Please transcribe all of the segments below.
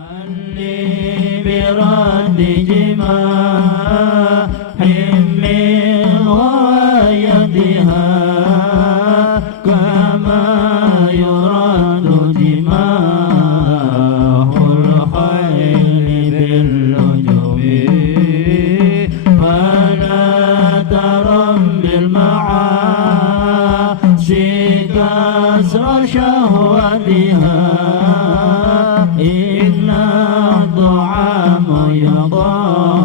علي برد جماح من ويدها كما يرد جماح الخيل بالنجوم فلا ترم بالمعاصي كسر شهوتها إن الطعام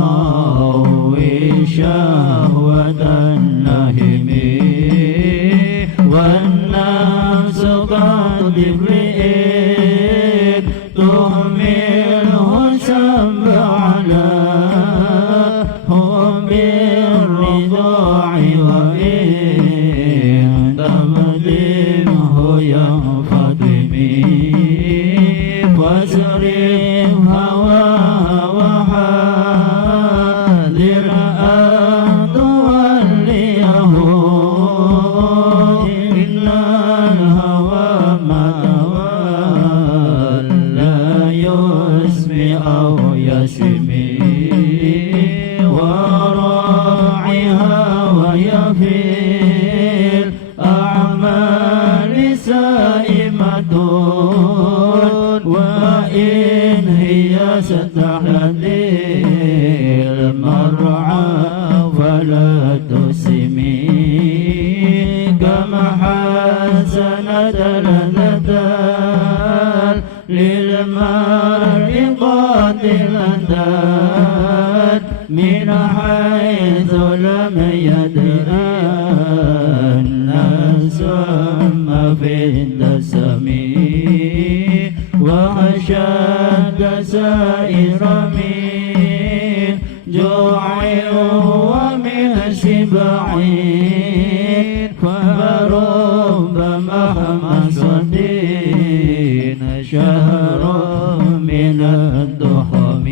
يقوي شهوة النهم والنفس كالطفل تهمله سبعنا هم بالرضاع وإن تمدمه ينفطمي واصرف هواها وحاذر أن توليه إن الهوى ما تولى يسمي أو يسمي وراعها وهي في الأعمال سائمة وإن هي ستحلي المرعى فلا تسمي كما حسنت لذة للمرء قاتلة من حيث لم يدري أن السم في الدسم وأشد سائر من جوع ومن شبع فرب محمصة شهر من الدحم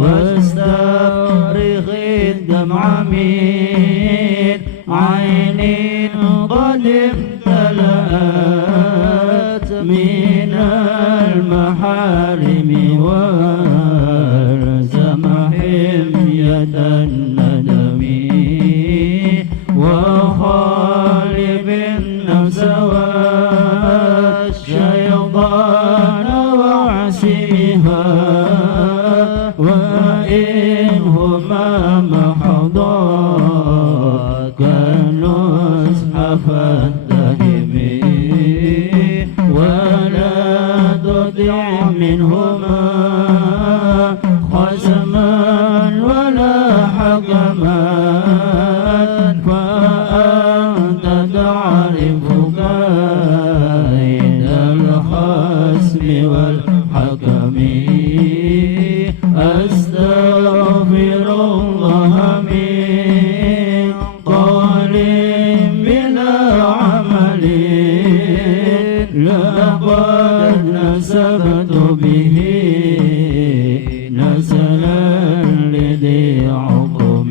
واستفرغ الدمع من عين قد امتلأت من المحارم والزم حمية الندم وخالف النفس والشيطان وعسيها وإنهما محضا كالنصح فاتهم ولا تطع منهما خصما ولا حكما فأنت تعرف كيد الخصم والحكم أستغفر الله من قول بلا عمل لقد نسبت به نسلا لذي عقم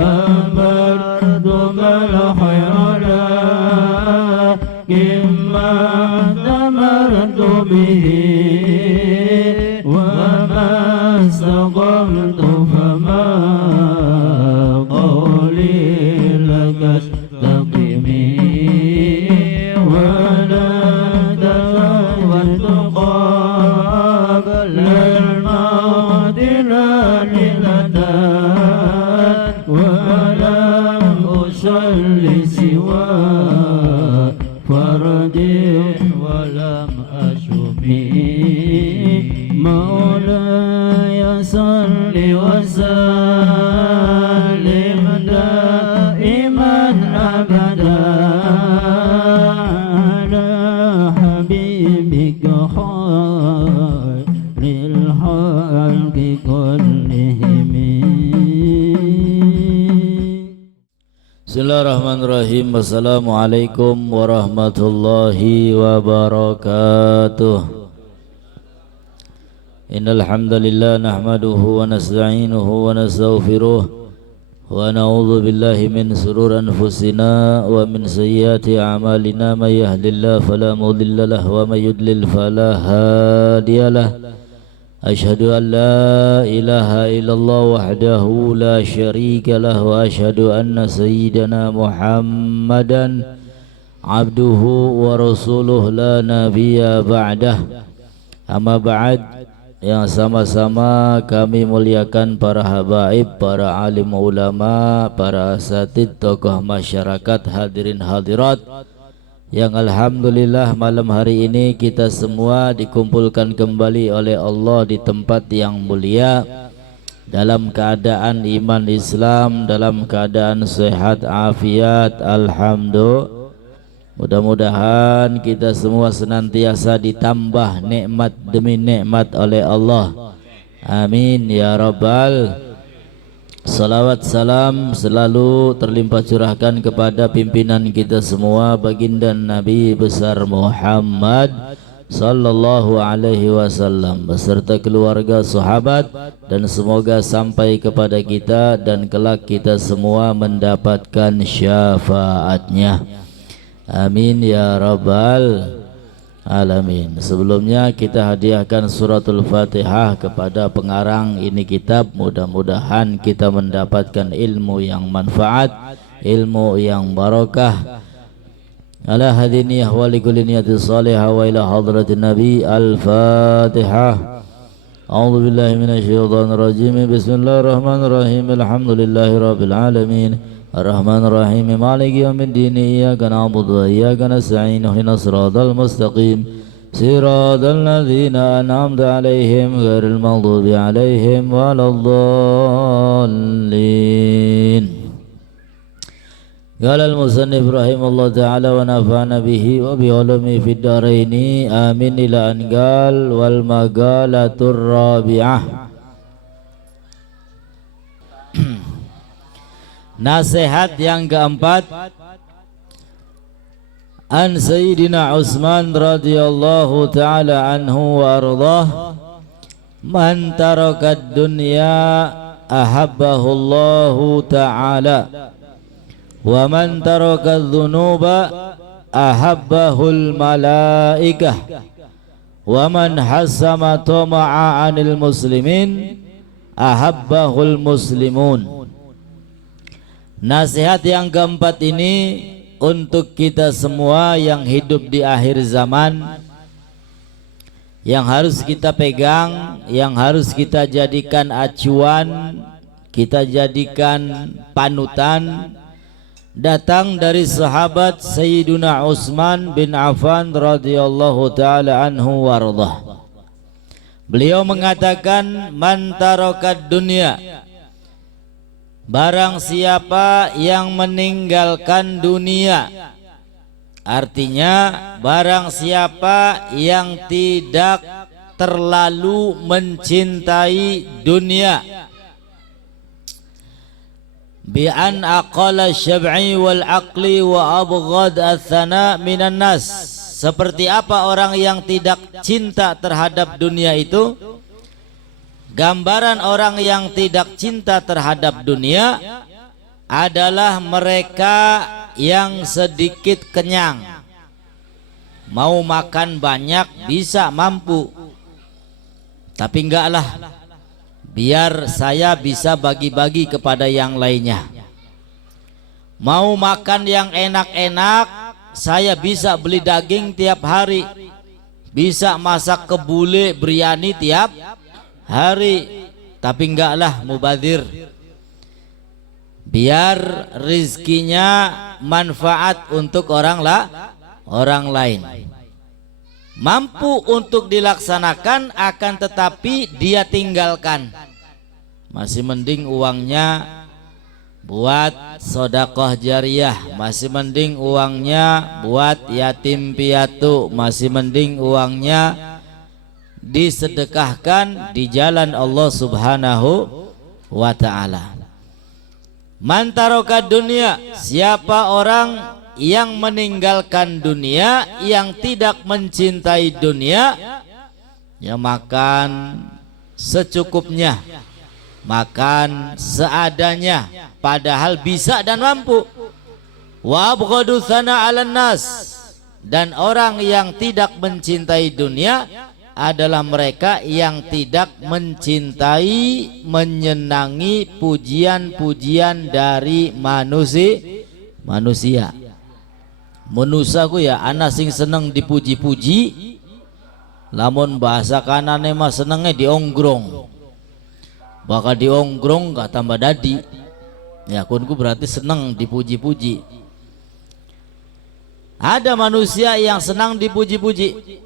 أمرتك الخير لكن ما أتمرت به وما استقمت فما قولي لك استقمي ولا تزودت قبل الموت لا ليلة ولم أصلي سوى فردي ولم أشمي مولاي صل وسلم دائما أبدا على حبيبك خير الخلق كلهم. Bismillahirrahmanirrahim. Wassalamualaikum warahmatullahi wabarakatuh. Innal hamdalillah nahmaduhu wa nasta'inuhu wa nastaghfiruh ونعوذ بالله من شرور أنفسنا ومن سيئات أعمالنا من يهد الله فلا مضل له ومن يضلل فلا هادي له أشهد أن لا إله إلا الله وحده لا شريك له وأشهد أن سيدنا محمدا عبده ورسوله لا نبي بعده أما بعد. Yang sama-sama kami muliakan para habaib, para alim ulama, para asatid, tokoh masyarakat, hadirin hadirat, yang alhamdulillah malam hari ini kita semua dikumpulkan kembali oleh Allah di tempat yang mulia, dalam keadaan iman Islam, dalam keadaan sehat afiat, alhamdulillah. Mudah-mudahan kita semua senantiasa ditambah nikmat demi nikmat oleh Allah. Amin ya rabbal. Salawat salam selalu terlimpah curahkan kepada pimpinan kita semua, baginda Nabi besar Muhammad sallallahu alaihi wasallam beserta keluarga, sahabat, dan semoga sampai kepada kita dan kelak kita semua mendapatkan syafaatnya. Amin ya rabbal alamin. Sebelumnya kita hadiahkan suratul Fatihah kepada pengarang ini kitab. Mudah-mudahan kita mendapatkan ilmu yang manfaat, ilmu yang barakah. Ala hadiniyah wa likulli niyatin salihah wa ila hadratin nabi. Al-Fatihah. A'udzu billahi minasyaitonir rajim. Bismillahirrahmanirrahim. Alhamdulillahi rabbil alamin. الرحمن الرحيم مالك يوم الدين إياك نعبد وإياك نستعين اهدنا الصراط المستقيم صراط الذين أنعمت عليهم غير المغضوب عليهم ولا الضالين. قال المصنف رحمه الله تعالى ونفعنا به وبعلومه في الدارين آمين. إلى أن قال والمقالة الرابعة. Nasihat yang keempat, an Sayyidina Utsman radhiyallahu ta'ala anhu wa ardhah, man tarakad dunya ahabbahu Allahu ta'ala wa man tarakadz dzunuba ahabbahul malaikah wa man hassama tama'a 'anil muslimin ahabbahul muslimun. Nasihat yang keempat ini untuk kita semua yang hidup di akhir zaman, yang harus kita pegang, yang harus kita jadikan acuan, kita jadikan panutan, datang dari sahabat Sayyiduna Utsman bin Affan radhiyallahu ta'ala anhu warḍah. Beliau mengatakan, man tarakad dunya, barang siapa yang meninggalkan dunia, artinya barang siapa yang tidak terlalu mencintai dunia, bi an aqala syab'i wal aqli wa abghad athana minan nas. Seperti apa orang yang tidak cinta terhadap dunia itu? Gambaran orang yang tidak cinta terhadap dunia adalah mereka yang sedikit kenyang, mau makan banyak bisa mampu, tapi enggak lah, biar saya bisa bagi-bagi kepada yang lainnya. Mau makan yang enak-enak, saya bisa beli daging tiap hari, bisa masak kebule biryani tiap hari, tapi enggaklah mubadzir, biar rizkinya manfaat untuk orang lain, mampu untuk dilaksanakan, akan tetapi dia tinggalkan. Masih mending uangnya buat sedekah jariyah, masih mending uangnya buat yatim piatu, masih mending uangnya disedekahkan di jalan Allah Subhanahu wa ta'ala. Man taraka dunia, siapa orang yang meninggalkan dunia, yang tidak mencintai dunia, ya makan secukupnya, makan seadanya padahal bisa dan mampu. Wa abghadu tsana 'alan nas, dan orang yang tidak mencintai dunia adalah mereka yang tidak mencintai, menyenangi pujian-pujian dari manusia. Manusia ku ya anak sing seneng dipuji-puji, lamun bahasa kanane mah senengnya dionggrong. Bakal dionggrong gak tambah dadi. Ya kunku berarti seneng dipuji-puji. Ada manusia yang senang dipuji-puji.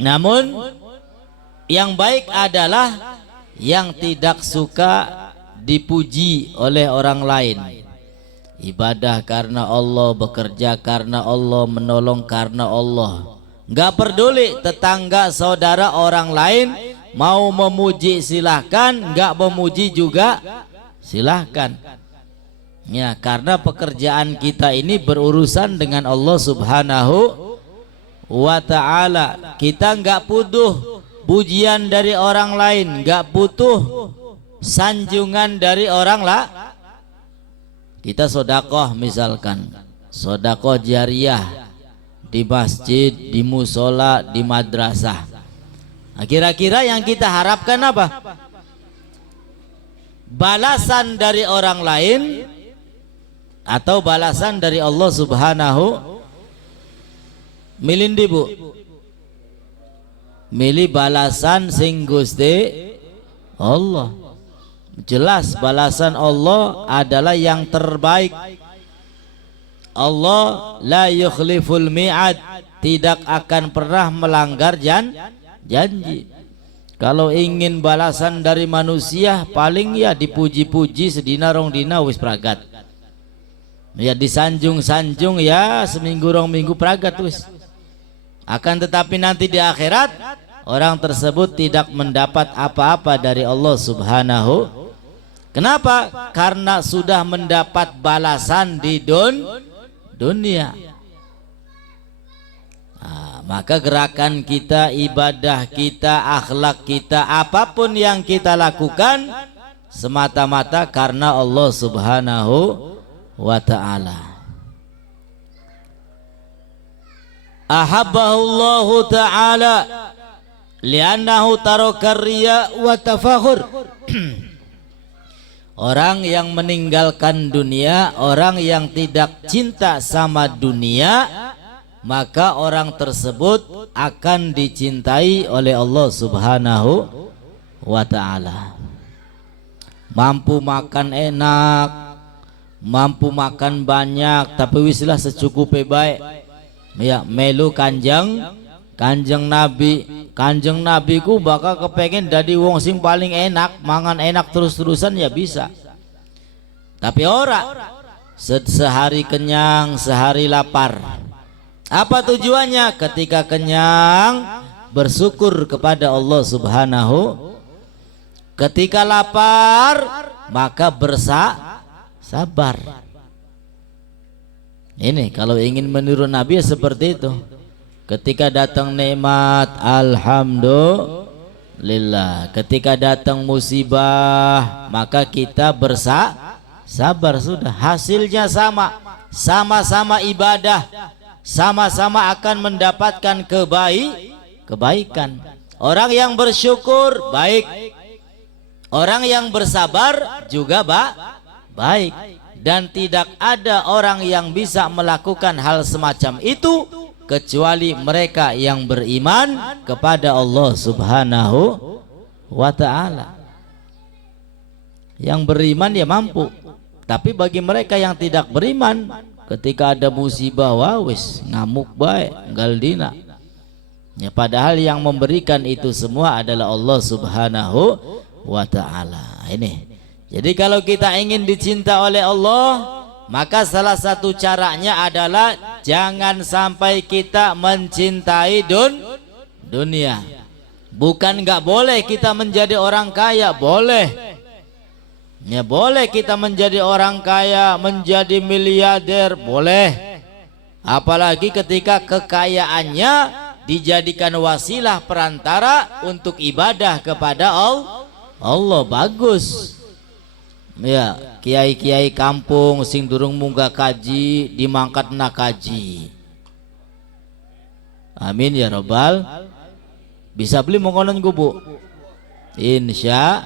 Namun yang baik adalah yang tidak suka dipuji oleh orang lain. Ibadah karena Allah, bekerja karena Allah, menolong karena Allah. Gak peduli tetangga saudara orang lain mau memuji silahkan, gak memuji juga silahkan. Ya, karena pekerjaan kita ini berurusan dengan Allah Subhanahu wa ta'ala. Kita gak butuh pujian dari orang lain, gak butuh sanjungan dari orang lah. Kita sodakoh misalkan, sodakoh jariah di masjid, di musola, di madrasah. Nah, kira-kira yang kita harapkan apa? Balasan dari orang lain atau balasan dari Allah Subhanahu? Milih ndi Bu? Milih balasan sing Gusti Allah. Jelas balasan Allah adalah yang terbaik. Allah la yukhliful mi'ad, tidak akan pernah melanggar janji. Kalau ingin balasan dari manusia paling ya dipuji-puji sedina rong dina wis pragat. Ya disanjung-sanjung ya seminggu rong minggu pragat wis. Akan tetapi nanti di akhirat orang tersebut tidak mendapat apa-apa dari Allah Subhanahu. Kenapa? Karena sudah mendapat balasan di dunia. Nah, maka gerakan kita, ibadah kita, akhlak kita, apapun yang kita lakukan semata-mata karena Allah Subhanahu wa ta'ala. Ahabbahullahu ta'ala li'annahu taraka riya wa tafakhur. Orang yang meninggalkan dunia, orang yang tidak cinta sama dunia, maka orang tersebut akan dicintai oleh Allah Subhanahu wa ta'ala. Mampu makan enak, mampu makan banyak, tapi wislah secukupnya baik. Ya melu kanjeng Nabi ku bakal kepengen dari wong sing paling enak, mangan enak terus-terusan ya bisa. Tapi ora sehari kenyang, sehari lapar. Apa tujuannya? Ketika kenyang bersyukur kepada Allah Subhanahu. Ketika lapar maka bersabar. Ini kalau ingin meniru Nabi ya seperti itu. Ketika datang nikmat, alhamdulillah. Ketika datang musibah, maka kita bersabar sudah. Hasilnya sama-sama ibadah, sama-sama akan mendapatkan kebaikan. Orang yang bersyukur baik, orang yang bersabar juga baik. Dan tidak ada orang yang bisa melakukan hal semacam itu kecuali mereka yang beriman kepada Allah Subhanahu wa ta'ala. Yang beriman ya mampu. Tapi bagi mereka yang tidak beriman, ketika ada musibah wis ngamuk baik galdina. Ya, padahal yang memberikan itu semua adalah Allah Subhanahu wa ta'ala. Ini. Jadi kalau kita ingin dicinta oleh Allah, maka salah satu caranya adalah jangan sampai kita mencintai dunia. Bukan nggak boleh kita menjadi orang kaya, boleh. Ya boleh kita menjadi orang kaya, menjadi miliarder, boleh. Apalagi ketika kekayaannya dijadikan wasilah perantara untuk ibadah kepada Allah bagus. Ya, kiai-kiai kampung sing durung munggah kaji dimangkatna kaji. Amin ya robbal. Bisa beli mongkonon Bu. Insya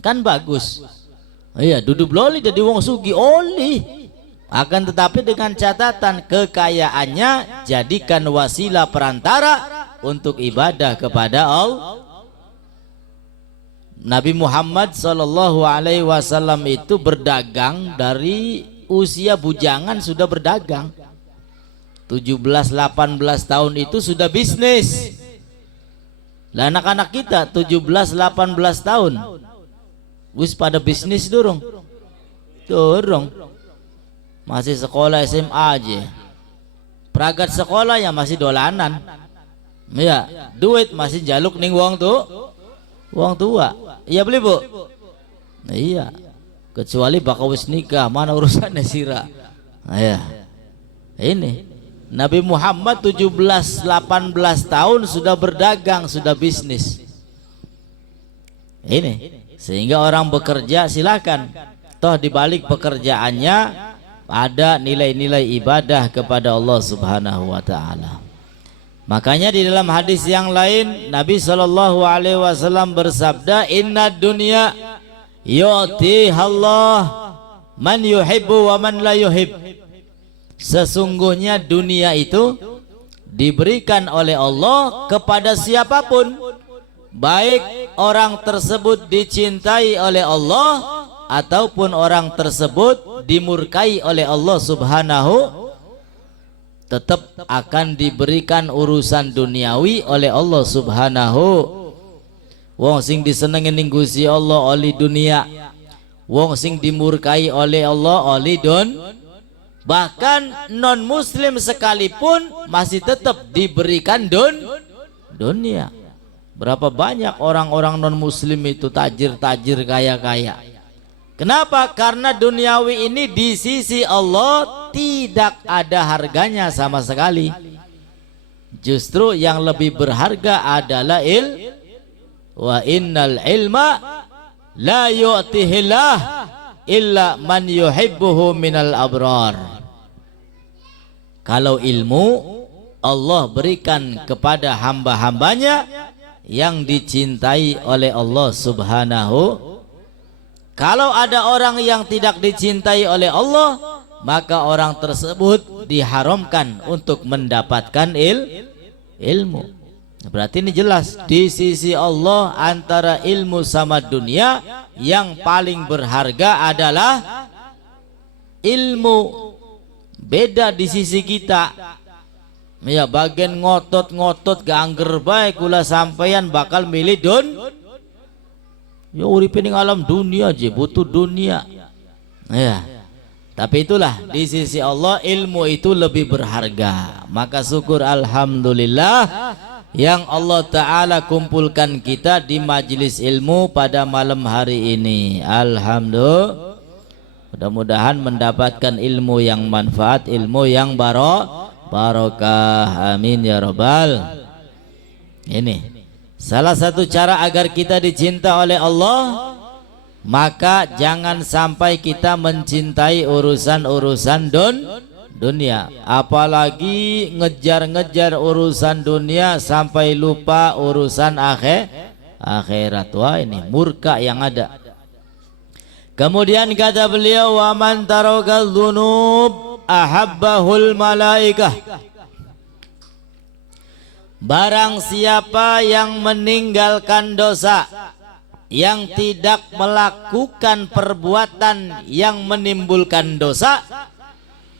kan bagus. Iya, duduk loli jadi wong sugi oli. Akan tetapi dengan catatan kekayaannya jadikan wasilah perantara untuk ibadah kepada Allah. Nabi Muhammad sallallahu alaihi wasallam itu berdagang dari usia bujangan sudah berdagang. 17-18 tahun itu sudah bisnis. Lah anak-anak kita 17-18 tahun wis pada bisnis durung. Masih sekolah SMA aja. Peragat sekolah ya masih dolanan. Ya, duit masih jaluk ning wong tua. Iya beli Bu? Nah, iya. Kecuali bakal wis nikah, mana urusannya sira. Nah, ya. Ini Nabi Muhammad 17-18 tahun sudah berdagang, sudah bisnis. Ini sehingga orang bekerja silakan. Toh dibalik pekerjaannya ada nilai-nilai ibadah kepada Allah Subhanahu wa taala. Makanya di dalam hadis yang lain Nabi sallallahu alaihi wasallam bersabda, "Inna dunya yu'tihallah man yuhibbu wa man la yuhib." Sesungguhnya dunia itu diberikan oleh Allah kepada siapapun, baik orang tersebut dicintai oleh Allah ataupun orang tersebut dimurkai oleh Allah Subhanahu, tetap akan diberikan urusan duniawi oleh Allah Subhanahu. Wong sing disenengi ning Gusti Allah oleh dunia, wong sing dimurkai oleh Allah oleh bahkan non muslim sekalipun masih tetap diberikan dunia. Berapa banyak orang-orang non muslim itu tajir-tajir kaya-kaya. Kenapa? Karena duniawi ini di sisi Allah tidak ada harganya sama sekali. Justru yang lebih berharga adalah wa innal ilma la yu'tihillah illa man yuhibbuhu minal abrar. Kalau ilmu Allah berikan kepada hamba-hambanya yang dicintai oleh Allah Subhanahu. Kalau ada orang yang tidak dicintai oleh Allah, maka orang tersebut diharamkan untuk mendapatkan ilmu. Berarti ini jelas di sisi Allah antara ilmu sama dunia yang paling berharga adalah ilmu. Beda di sisi kita. Ya bagian ngotot-ngotot gangger baik kula sampeyan bakal milih ya uripin ning alam dunia aja butuh dunia. Ya. Tapi itulah di sisi Allah ilmu itu lebih berharga. Maka syukur alhamdulillah yang Allah Ta'ala kumpulkan kita di majelis ilmu pada malam hari ini. Alhamdulillah. Mudah-mudahan mendapatkan ilmu yang manfaat, ilmu yang barokah. Amin ya robbal. Ini salah satu cara agar kita dicinta oleh Allah, maka jangan sampai kita mencintai urusan-urusan dunia, apalagi ngejar-ngejar urusan dunia sampai lupa urusan akhirat. Wah, ini murka yang ada. Kemudian kata beliau, wa man tarakal dzunub ahabbahul malaikah. Barang siapa yang meninggalkan dosa, yang tidak melakukan perbuatan yang menimbulkan dosa,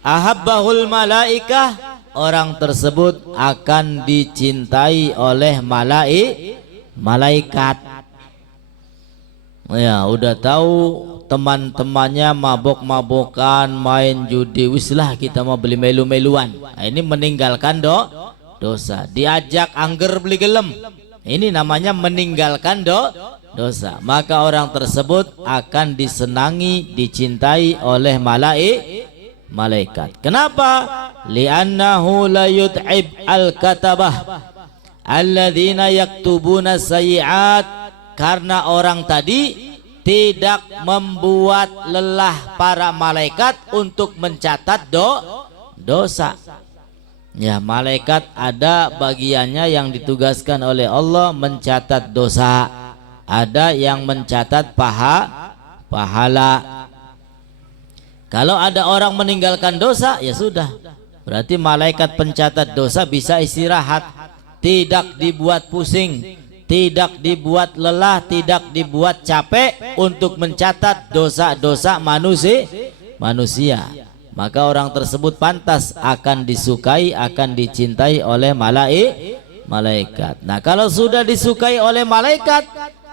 ahabbahul malaikah, orang tersebut akan dicintai oleh malaikat. Ya udah tahu teman-temannya mabok-mabokan, main judi, wislah kita mau beli melu-meluan. Nah, ini meninggalkan dosa. Diajak angger beli gelem, ini namanya meninggalkan dosa. Maka orang tersebut akan disenangi, dicintai oleh malaikat. Kenapa? Li'annahu la yut'ib al-katabah alladzina yaktubuna sayyi'at, karena orang tadi tidak membuat lelah para malaikat untuk mencatat dosa. Ya, malaikat ada bagiannya yang ditugaskan oleh Allah mencatat dosa, ada yang mencatat pahala. Kalau ada orang meninggalkan dosa, ya sudah, berarti malaikat pencatat dosa bisa istirahat, tidak dibuat pusing, tidak dibuat lelah, tidak dibuat capek untuk mencatat dosa-dosa manusia. Maka orang tersebut pantas akan disukai, akan dicintai oleh malaikat. Nah, kalau sudah disukai oleh malaikat,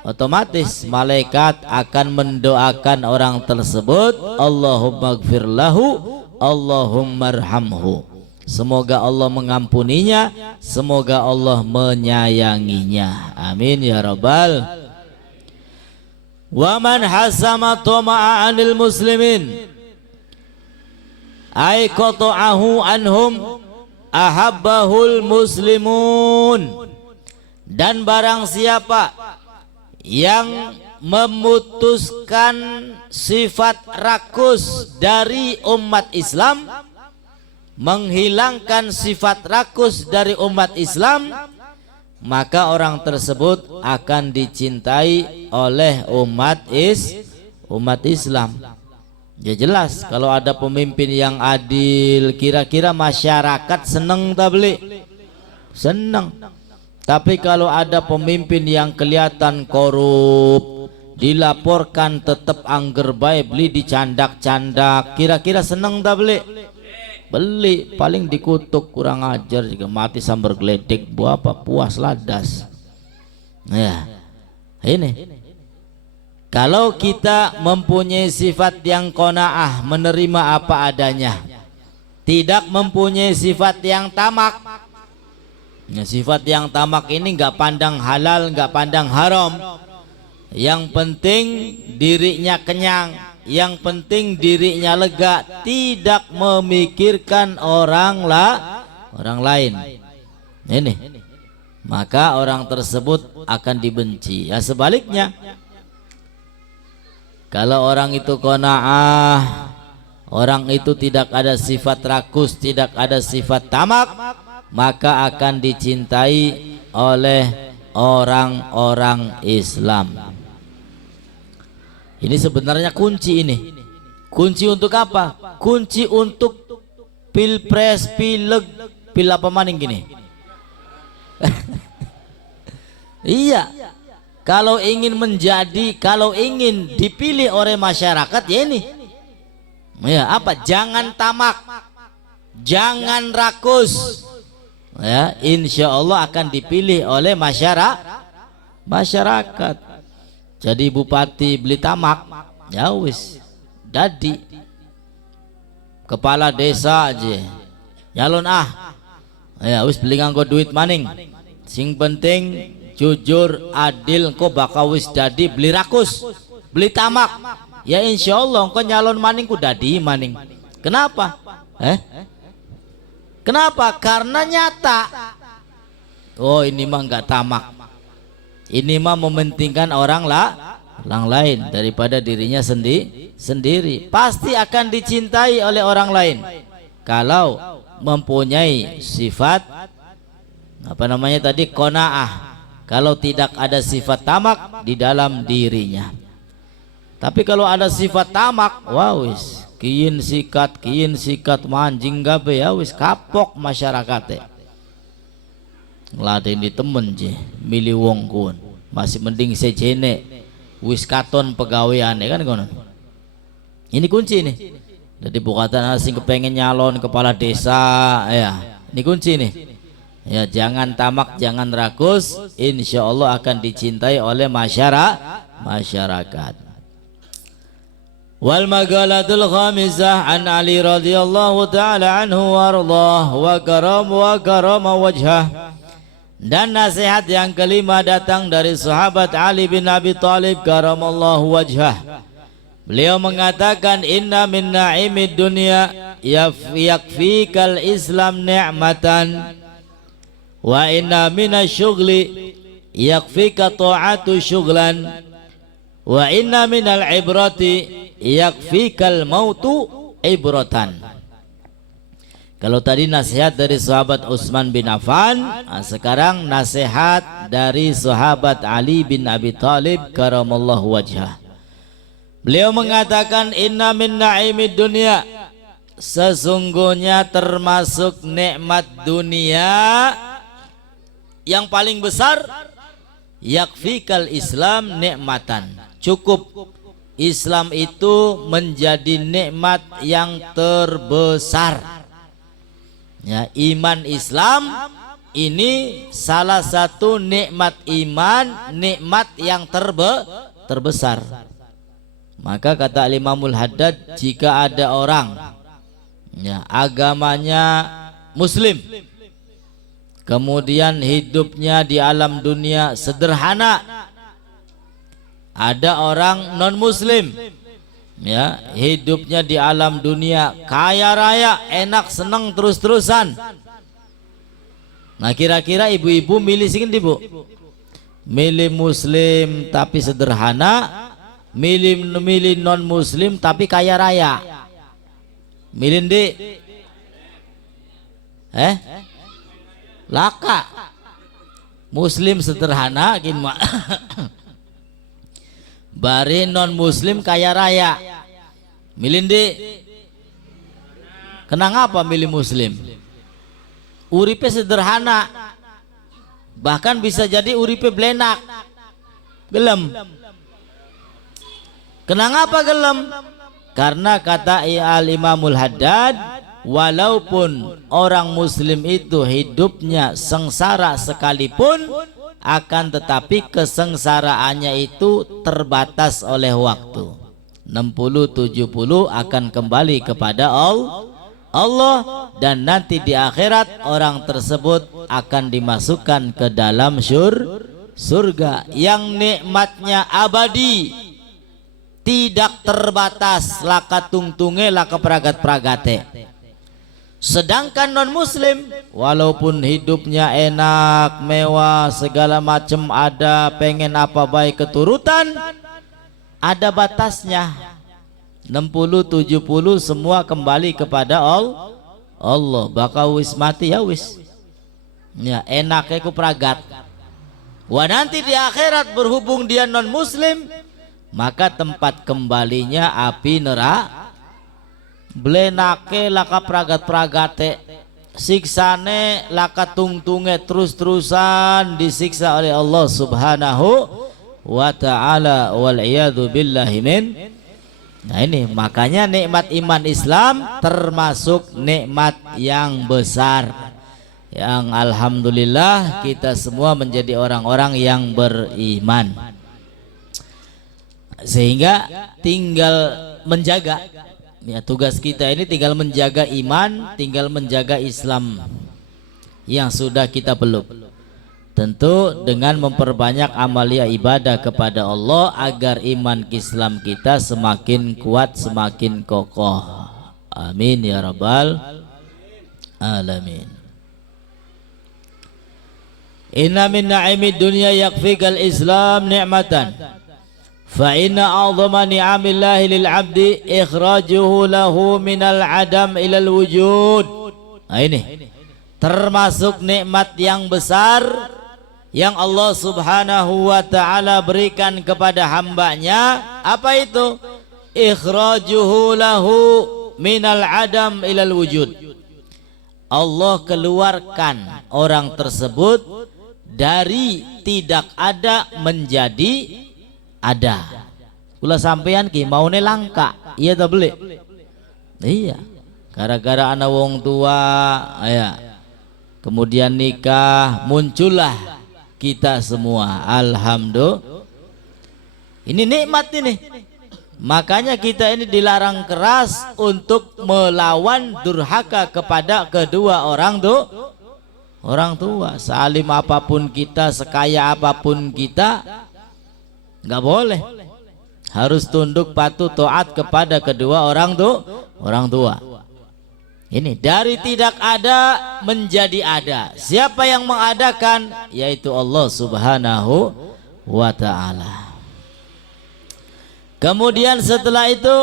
otomatis malaikat akan mendoakan orang tersebut, Allahumma gfir lahu, Allahumma arhamhu. Semoga Allah mengampuninya, semoga Allah menyayanginya. Amin ya rabbal. Wa man hasama tama'a 'anil muslimin ay qata'ahu anhum ahabbahul muslimun. Dan barang siapa yang memutuskan sifat rakus dari umat Islam, menghilangkan sifat rakus dari umat Islam, maka orang tersebut akan dicintai oleh umat Islam. Ya jelas, kalau ada pemimpin yang adil, kira-kira masyarakat senang tablik? Senang. Tapi kalau ada pemimpin yang kelihatan korup, dilaporkan tetap angger bae, beli dicandak-candak, kira-kira senang tablik? Beli, paling dikutuk, kurang ajar juga, mati sambar geledek, buah apa puas ladas. Ya, ini kalau kita mempunyai sifat yang qanaah, menerima apa adanya, tidak mempunyai sifat yang tamak. Ya, sifat yang tamak ini nggak pandang halal, nggak pandang haram. Yang penting dirinya kenyang, yang penting dirinya lega, tidak memikirkan orang lain. Ini, maka orang tersebut akan dibenci. Ya sebaliknya, kalau orang itu qanaah, orang itu tidak ada sifat rakus, tidak ada sifat tamak, maka akan dicintai oleh orang-orang Islam. Ini sebenarnya kunci ini. Kunci untuk apa? Kunci untuk pilpres, pileg, pil apa maning gini. Iya. Kalau ingin kalau ingin dipilih oleh masyarakat, ya ini. Ya, apa? Jangan tamak. Jangan rakus. Ya, insya Allah akan dipilih oleh masyarakat. Jadi bupati beli tamak, ya wis, dadi kepala desa aja, nyalon ya wis beli nganggo duit maning. Sing penting jujur, adil, engko bakal wis dadi, beli rakus, beli tamak. Ya insya Allah engko nyalon maning ku dadi maning. Kenapa? Kenapa? Karena nyata. Oh ini mah enggak tamak. Ini mah mementingkan orang lain daripada dirinya sendiri. Pasti akan dicintai oleh orang lain kalau mempunyai sifat apa namanya tadi, qanaah. Kalau tidak ada sifat tamak di dalam dirinya. Tapi kalau ada sifat tamak, wis kiin sikat manjing gabe, ya wis kapok masyarakatnya. Ngeladen di temen je, milih wong kun, masih mending sejene, wis katon pegawaian kan kono. Ini kunci nih. Jadi bukan asing kepengen nyalon kepala desa, ya. Ini kunci nih. Ya jangan tamak, jangan rakus, insya Allah akan dicintai oleh masyarakat. Wal magalatul khamisah an Ali radhiyallahu taala anhu warḍah wa karama wajhah. Dan nasihat yang kelima datang dari sahabat Ali bin Abi Thalib karamallahu wajhah. Beliau mengatakan, inna min na'imid dunya yakfikal Islam ni'matan wa inna minasyughli yakfika ta'atu syughlan wa inna minal ibrati yakfikal mautu ibratan. Kalau tadi nasihat dari sahabat Utsman bin Affan, sekarang nasihat dari sahabat Ali bin Abi Thalib karamallahu wajhah. Beliau mengatakan inna min na'imid dunya, sesungguhnya termasuk nikmat dunia yang paling besar, yakfikal Islam nikmatan, cukup Islam itu menjadi nikmat yang terbesar. Ya, iman Islam ini salah satu nikmat iman, nikmat yang terbesar. Maka kata Imamul Haddad, jika ada orang ya, agamanya Muslim, kemudian hidupnya di alam dunia sederhana, ada orang non Muslim ya, hidupnya di alam dunia kaya raya, enak, senang terus-terusan. Nah, kira-kira ibu-ibu milih sini Bu? Milih Muslim tapi sederhana, milih non Muslim tapi kaya raya? Milih di laka Muslim sederhana kin bari non Muslim kaya raya. Milih di kenang apa milih Muslim? Uripe sederhana, bahkan bisa jadi uripe belenak, gelem. Kenang apa gelem? Karena kata Al-Imamul Haddad, walaupun orang Muslim itu hidupnya sengsara sekalipun, akan tetapi kesengsaraannya itu terbatas oleh waktu. 60-70 akan kembali kepada Allah, dan nanti di akhirat orang tersebut akan dimasukkan ke dalam surga yang nikmatnya abadi, tidak terbatas, laka tungtunge laka pragat-pragate. Sedangkan non Muslim walaupun hidupnya enak, mewah, segala macam ada, pengen apa baik keturutan, ada batasnya. 60-70 semua kembali kepada Allah. Bakal wis mati ya wis. Ya enaknya ku pragat. Wah, nanti di akhirat berhubung dia non Muslim, maka tempat kembalinya api neraka. Blenake laka pragat-pragate, siksane laka tungtunge terus-terusan disiksa oleh Allah Subhanahu wa ta'ala, wal iyadu billahi min. Nah ini makanya nikmat iman Islam termasuk nikmat yang besar, yang alhamdulillah kita semua menjadi orang-orang yang beriman, sehingga tinggal menjaga. Ya, tugas kita ini tinggal menjaga iman, tinggal menjaga Islam yang sudah kita peluk. Tentu dengan memperbanyak amalia ibadah kepada Allah agar iman Islam kita semakin kuat, semakin kokoh. Amin ya rabbal alamin. Inna min na'imid dunya yakfikal Islam ni'matan. فإن أعظم نعم الله للعبد إخراجه له من العدم إلى الوجود. Nah ini termasuk nikmat yang besar yang Allah Subhanahu wa ta'ala berikan kepada hambanya. Apa itu? Ikhrajuhu lahu minal adam ilal wujud. Allah keluarkan orang tersebut dari tidak ada menjadi ada. Kula sampean ki maune langka, iya tak beli? Iya. Gara-gara anak wong tua, ya. Kemudian nikah, muncullah kita semua. Alhamdulillah. Ini nikmat ini. Makanya kita ini dilarang keras untuk melawan durhaka kepada kedua orang tua. Salim apapun kita, sekaya apapun kita, nggak boleh, harus tunduk patuh taat kepada kedua orang tua. Ini dari tidak ada menjadi ada. Siapa yang mengadakan? Yaitu Allah Subhanahu wa ta'ala. Kemudian setelah itu,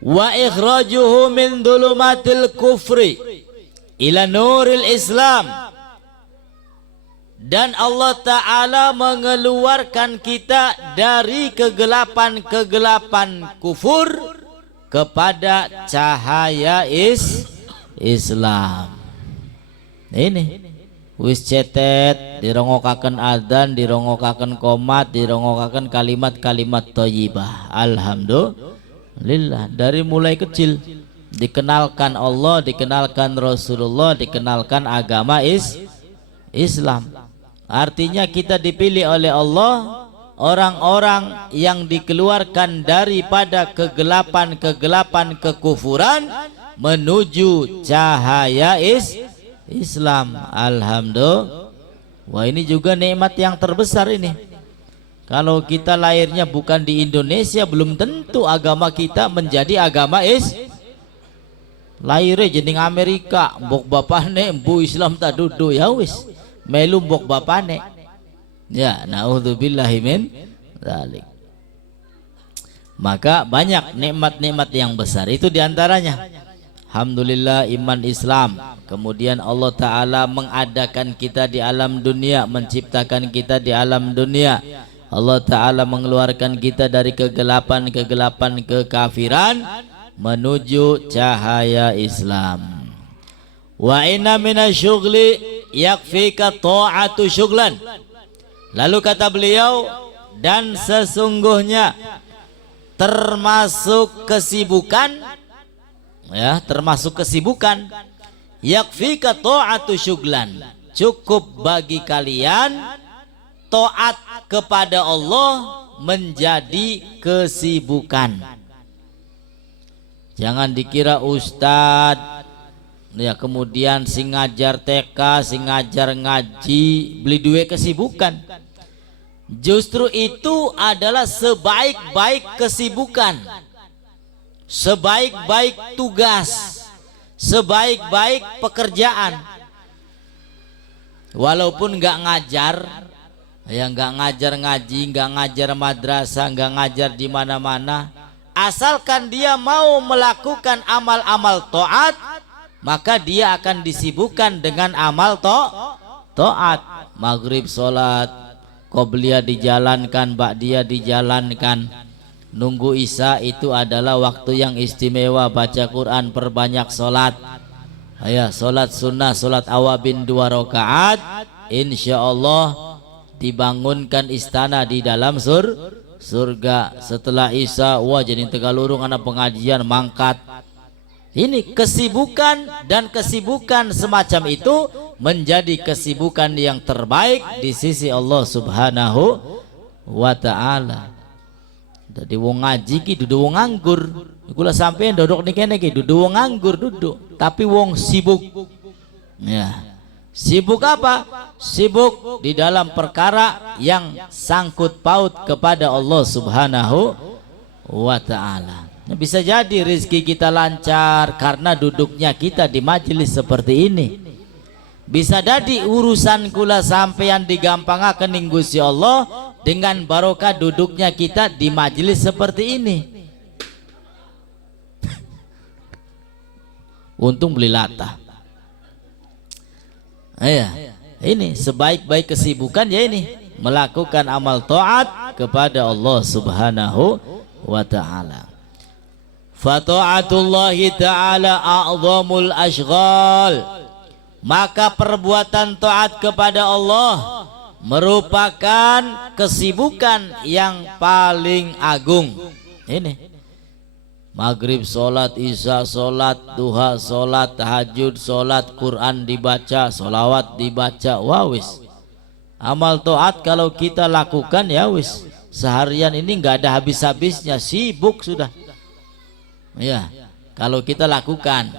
wa ikhrajuhu min dhulumatil kufri ila nuril Islam, dan Allah Ta'ala mengeluarkan kita dari kegelapan-kegelapan kufur kepada cahaya Islam. Ini wis cetet, dirongokaken adzan, dirongokaken qomat, dirongokaken kalimat-kalimat thayyibah. Alhamdulillah, dari mulai kecil dikenalkan Allah, dikenalkan Rasulullah, dikenalkan agama Islam. Artinya kita dipilih oleh Allah, orang-orang yang dikeluarkan daripada kegelapan-kegelapan kekufuran menuju cahaya Islam. Alhamdulillah. Wah, ini juga nikmat yang terbesar ini. Kalau kita lahirnya bukan di Indonesia, belum tentu agama kita menjadi agama lahirnya jening Amerika, mbok bapane mbu Islam tak dudu ya wis melu mbok bapane. Ya, naudzubillahi min dzalik. Maka banyak nikmat-nikmat yang besar itu diantaranya. Alhamdulillah iman Islam. Kemudian Allah Ta'ala mengadakan kita di alam dunia, menciptakan kita di alam dunia. Allah Ta'ala mengeluarkan kita dari kegelapan-kegelapan kekafiran menuju cahaya Islam. Wa inna minasyughli yakfika ta'atu syughlan. Lalu kata beliau, dan sesungguhnya termasuk kesibukan, ya, termasuk kesibukan, yakfika ta'atu syughlan, cukup bagi kalian taat kepada Allah menjadi kesibukan. Jangan dikira ustadz ya kemudian sing ngajar TK, sing ngajar ngaji beli duit kesibukan. Justru itu adalah sebaik-baik kesibukan, sebaik-baik tugas, sebaik-baik pekerjaan. Walaupun nggak ngajar, ya nggak ngajar ngaji, nggak ngajar madrasah, nggak ngajar di mana-mana, asalkan dia mau melakukan amal-amal taat, maka dia akan disibukkan dengan amal taat. Maghrib sholat, qobliyah dijalankan, ba'diyah dijalankan, nunggu isya itu adalah waktu yang istimewa, baca Quran, perbanyak sholat. Ya, sholat sunnah, sholat awabin 2 rakaat, insya Allah dibangunkan istana di dalam surga. Setelah isya, wah jadi Tegalurung anak pengajian mangkat. Ini kesibukan, dan kesibukan semacam itu menjadi kesibukan yang terbaik di sisi Allah Subhanahu wa ta'ala. Jadi wong ngaji ki dudu wong nganggur. Kula sampeyan duduk nih kene ki dudu wong nganggur duduk, tapi wong sibuk. Ya. Sibuk apa? Sibuk di dalam perkara yang sangkut paut kepada Allah Subhanahu wa ta'ala. Bisa jadi rezeki kita lancar karena duduknya kita di majelis seperti ini. Bisa jadi urusan kula sampeyan digampangaken ning Gusti Allah dengan barokah duduknya kita di majelis seperti ini. Untung beli latah. Ya, ini sebaik-baik kesibukan ya ini melakukan amal taat kepada Allah Subhanahu wa ta'ala. Fata'atullahi ta'ala a'zamul ashghal, maka perbuatan taat kepada Allah merupakan kesibukan yang paling agung. Ini maghrib sholat, isya sholat, duha sholat, tahajud sholat, Quran dibaca, sholawat dibaca. Wah wis, amal taat kalau kita lakukan ya wis seharian ini nggak ada habis-habisnya, sibuk sudah. Ya, kalau kita lakukan.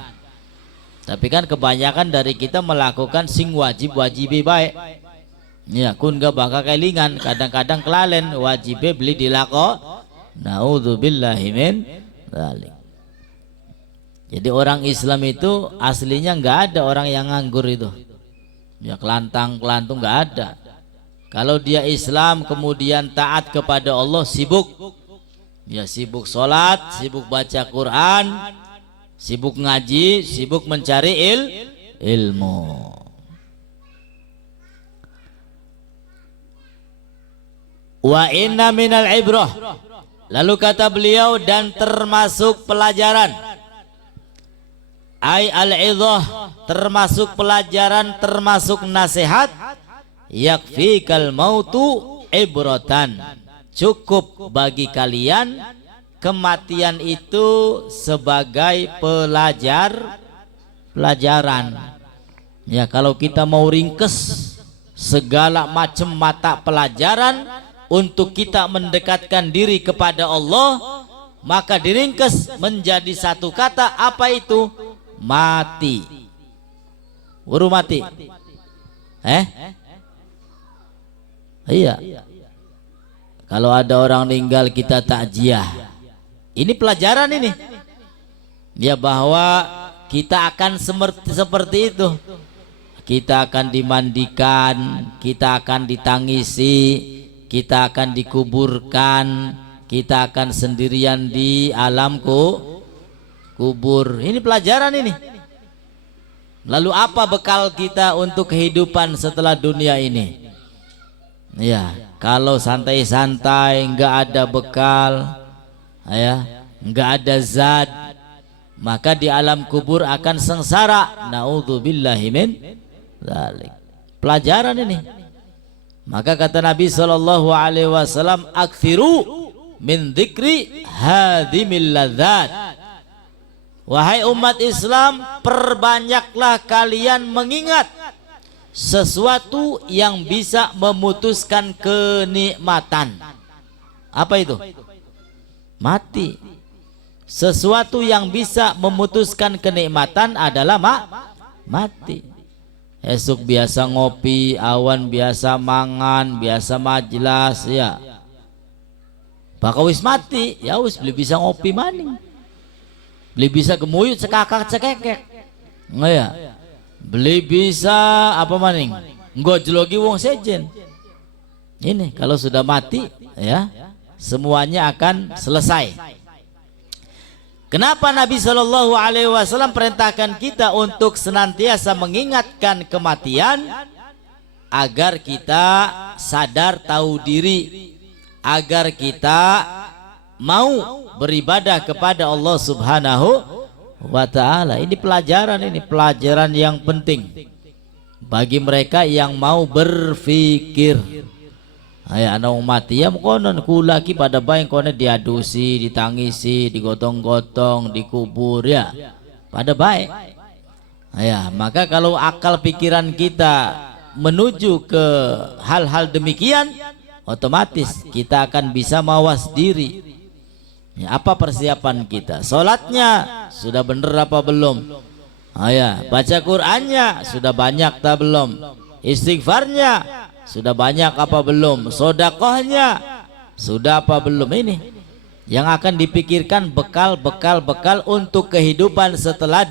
Tapi kan kebanyakan dari kita melakukan sing wajib-wajib baik. Ya, kun gak bakal kelingan, kadang-kadang kelalen wajibnya beli dilako. Naudzubillahi min dzalik. Jadi orang Islam itu aslinya nggak ada orang yang nganggur itu, ya kelantang kelantung nggak ada. Kalau dia Islam kemudian taat kepada Allah, sibuk, ya sibuk sholat, sibuk baca Quran, sibuk ngaji, sibuk mencari ilmu. Wa inna minal ibrah, lalu kata beliau, dan termasuk pelajaran, ay al-idhah, termasuk pelajaran, termasuk nasihat, yakfikal mautu ibratan, cukup bagi kalian kematian itu sebagai pelajaran. Ya, kalau kita mau ringkes segala macam mata pelajaran untuk kita mendekatkan diri kepada Allah, maka diringkes menjadi satu kata, apa itu? Mati. Baru mati. Iya. Kalau ada orang meninggal kita takziah. Ini pelajaran ini. Ya, bahwa kita akan seperti itu. Kita akan dimandikan, kita akan ditangisi, kita akan dikuburkan, kita akan sendirian di alam kubur. Ini pelajaran ini. Lalu apa bekal kita untuk kehidupan setelah dunia ini? Ya, kalau santai-santai, nggak ada bekal, ya, nggak ada zat, maka di alam kubur akan sengsara. Naudzubillahi min dzalik. Pelajaran ini. Maka kata Nabi SAW, aktsiru min dzikri hadimil ladzat. Wahai umat Islam, perbanyaklah kalian mengingat sesuatu yang bisa memutuskan kenikmatan. Apa itu? Mati. Sesuatu yang bisa memutuskan kenikmatan adalah mati. Esok biasa ngopi, awan biasa mangan, biasa majlas, ya. Bakal wis mati, ya wis beli bisa ngopi maning. Beli bisa gemuyut sekakak cekekek. Nggak ya? Beli bisa apa maning? Nggojlogi wong sejen. Ini kalau sudah mati, ya, semuanya akan selesai. Kenapa Nabi SAW perintahkan kita untuk senantiasa mengingatkan kematian? Agar kita sadar tahu diri, agar kita mau beribadah kepada Allah Subhanahu wa ta'ala. Ini pelajaran yang penting bagi mereka yang mau berpikir. Ayah anak mati ya konon kulaki pada bayang konon diadusi, ditangisi, digotong-gotong, dikubur, ya pada baik. Ayah, maka kalau akal pikiran kita menuju ke hal-hal demikian, otomatis kita akan bisa mawas diri. Ya, apa persiapan kita? Sholatnya sudah bener apa belum? Ayah, baca Qur'annya sudah banyak tak belum? Istighfarnya sudah banyak apa belum? Sodakohnya sudah apa belum? Ini yang akan dipikirkan, bekal untuk kehidupan setelah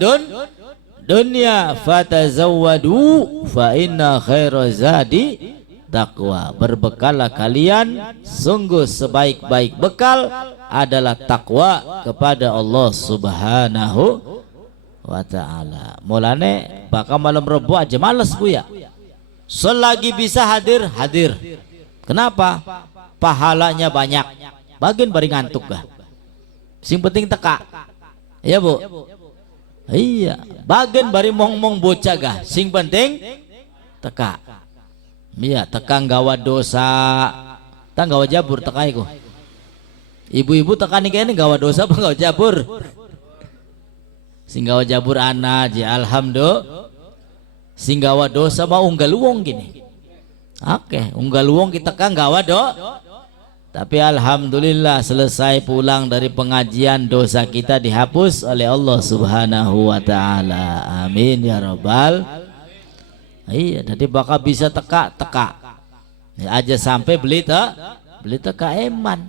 dunia. Fatazawwadu fa inna khairaz zadi taqwa. Berbekallah kalian, sungguh sebaik-baik bekal adalah takwa kepada Allah Subhanahu wa ta'ala. Mulane bakal malam Rebo aja males bu ya. Selagi bisa hadir. Kenapa? Pahalanya banyak. Bagian bari ngantuk gak? Sing penting teka. Ya bu? Iya. Bagian bari mong bocah gak? Sing penting teka. Iya, teka nggawa dosa. Tak nggawa jabur teka iku. Ibu-ibu teka nih kayaknya nggawa dosa apa nggawa jabur? Sing nggawa jabur anak je alhamdulillah. Singgawa dosa mau unggal uang gini. Oke, unggal uang kita kan gawa tapi alhamdulillah selesai pulang dari pengajian, dosa kita dihapus oleh Allah Subhanahu wa ta'ala. Amin ya rabbal. Iya, jadi bakal bisa teka ya, aja sampai beli teka eman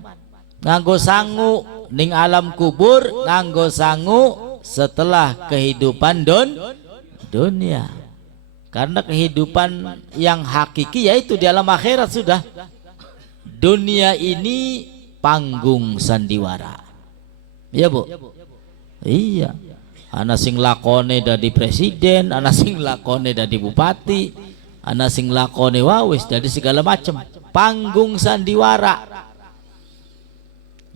nganggo sangu ning alam kubur, nganggo sangu setelah kehidupan dunia. Karena kehidupan yang hakiki yaitu di alam akhirat sudah. Dunia ini panggung sandiwara. Iya Bu? Iya. Ana sing lakone dadi presiden, ana sing lakone dadi bupati, ana sing lakone wis dadi segala macam. Panggung sandiwara.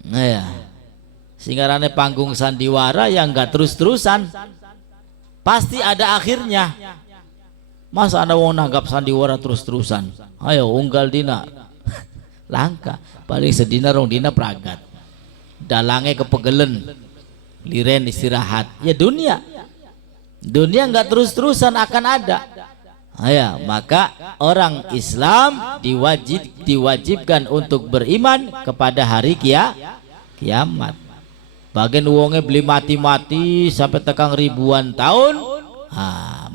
Nah ya. Singgarane panggung sandiwara yang enggak terus-terusan. Pasti ada akhirnya. Masa ada wong nanggap sandiwara terus-terusan? Ayo unggal dina. Langka. Paling sedina rong dina pragat. Dalange kepegelen. Liren istirahat. Ya dunia. Dunia enggak terus-terusan akan ada. Ayo, maka orang Islam diwajibkan untuk beriman kepada hari kiamat. Bagian uangnya beli mati-mati sampai tekang ribuan tahun,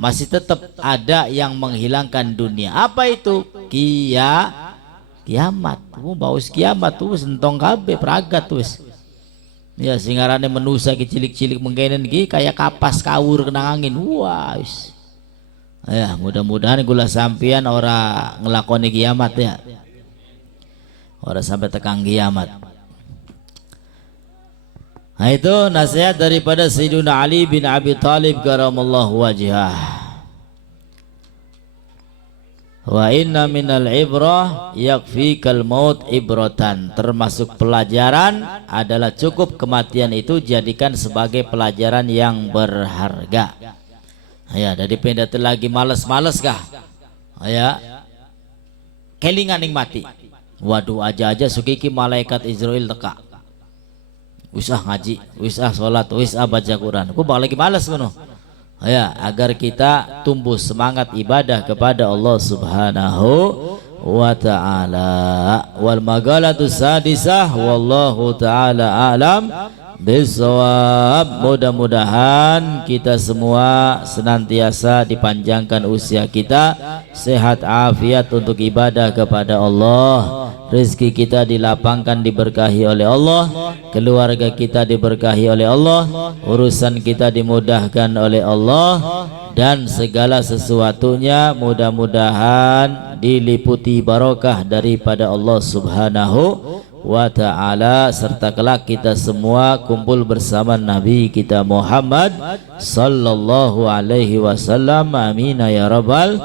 masih tetap ada yang menghilangkan dunia. Apa itu? Kiamat. Baus kiamat tuh sentong kabeh pragat tuh. Ya singarane menusa cilik-cilik mengkenen ki kayak kapas kawur kena angin. Wah. Ya mudah-mudahan gula sampian ora ngelakoni kiamat ya. Ora sampai tekang kiamat. Nah itu nasihat daripada Sayyidina Ali bin Abi Thalib karamallahu wajhah. Wa inna minal ibrah yakfikal maut ibratan. Termasuk pelajaran adalah cukup kematian itu jadikan sebagai pelajaran yang berharga. Ya dari pindah lagi males-males kah? Ya kelingan ing mati. Waduh aja sukiki malaikat Israel teka. Wisah ngaji, wisah sholat, wisah baca Quran. Aku bakal lagi malas kuno. Ya, agar kita tumbuh semangat ibadah kepada Allah Subhanahu wa ta'ala. Wal magalatu sadisah wallahu ta'ala a'lam bisawab. Mudah-mudahan kita semua senantiasa dipanjangkan usia kita, sehat afiat untuk ibadah kepada Allah. Rezeki kita dilapangkan, diberkahi oleh Allah, keluarga kita diberkahi oleh Allah, urusan kita dimudahkan oleh Allah, dan segala sesuatunya mudah-mudahan diliputi barokah daripada Allah Subhanahu wa ta'ala, serta kelak kita semua kumpul bersama Nabi kita Muhammad sallallahu alaihi wasallam. Amin ya rabbal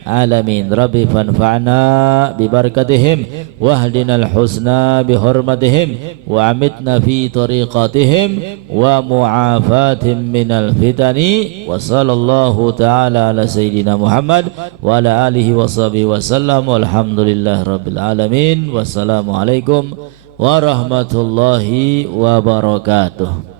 alamin. Rabbi fanfa'na bibarakatihim wahdinal husna bihurmatihim wa amitna fi tariqatihim wa mu'afatim minal fitani. Wa sallallahu ta'ala ala sayyidina Muhammad wa ala alihi wa sahbihi wa sallam. Walhamdulillah rabbil alamin. Wassalamualaikum warahmatullahi wabarakatuh.